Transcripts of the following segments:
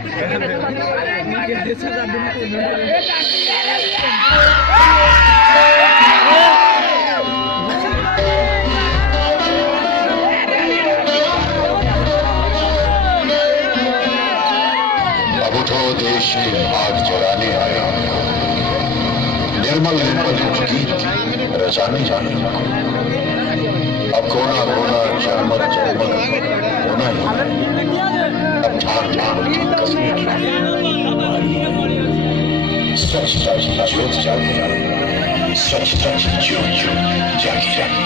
अब उठो देश के भाग जगाने आया, निर्मल निर्मल गीत रचाने जाने को। अब कोना कोना जगमग जगमग होना ही, अब ठाक ठाक की कसमें की स्वच्छता की ज्योत जागी, स्वच्छता की ज्योत जागी जागी।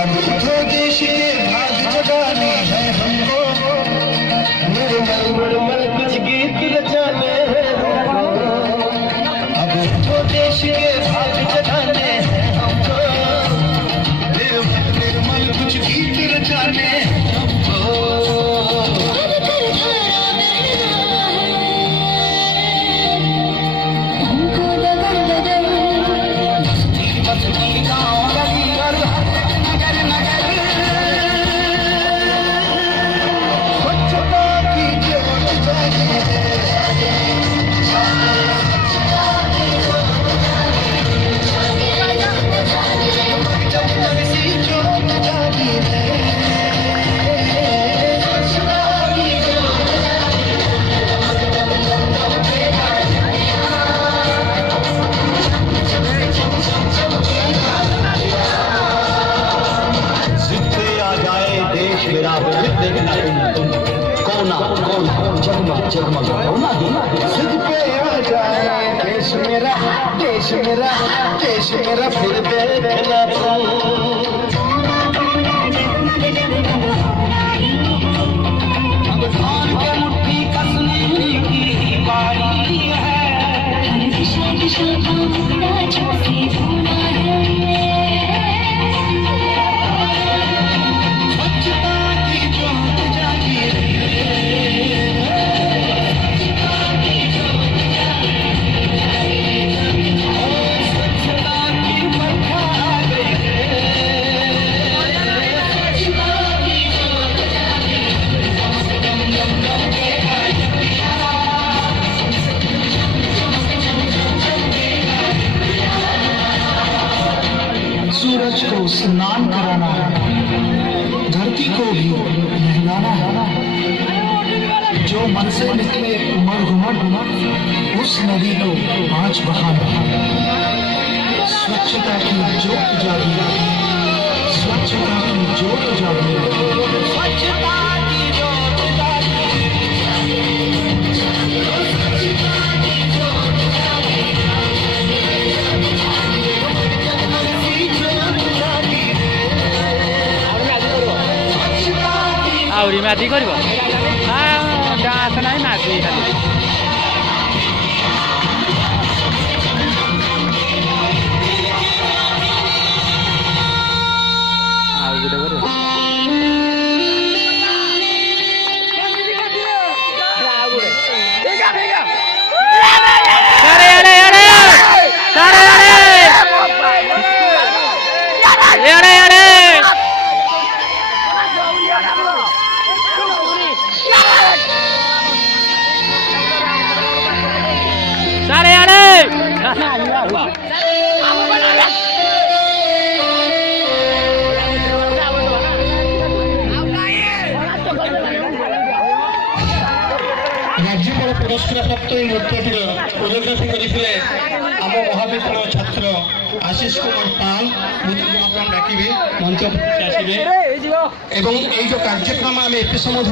अब तो देश के भाग जगाने हैं हमको, निर्मल निर्मल कुछ गीत रचाने हैं हमको। अब तो देश के भाग जगाने हैं हमको, निर्मल निर्मल कुछ गीत रचाने हैं हमको। देखना तुम कोना कोना जगमग जगमग होना देना सिद्ध पे आ जाए देश मेरा देश मेरा देश मेरा फिर देखना तुम। अब धान के मुट्ठी कसने की बारी है, हर दिशा दिशा का पूरा छाती होना है। सूरज को स्नान कराना है, धरती को भी नहलाना है। जो मन से निकले उमड़ घुमड़ उस नदी को आज बहाना है। स्वच्छता की ज्योत जागी, स्वच्छता की ज्योत जागी, स्वच्छता की ज्योत जागी। आउरी माथि गरिब डाँस नै माथि खालि राज्यपाल पुरस्कार प्राप्त नृत्यटीर कोरियोग्राफी करते आम महाविद्यालय छात्र आशीष कुमार पाल डाकिबे मंच आसवे एवं ये जो कार्यक्रम आम एत समय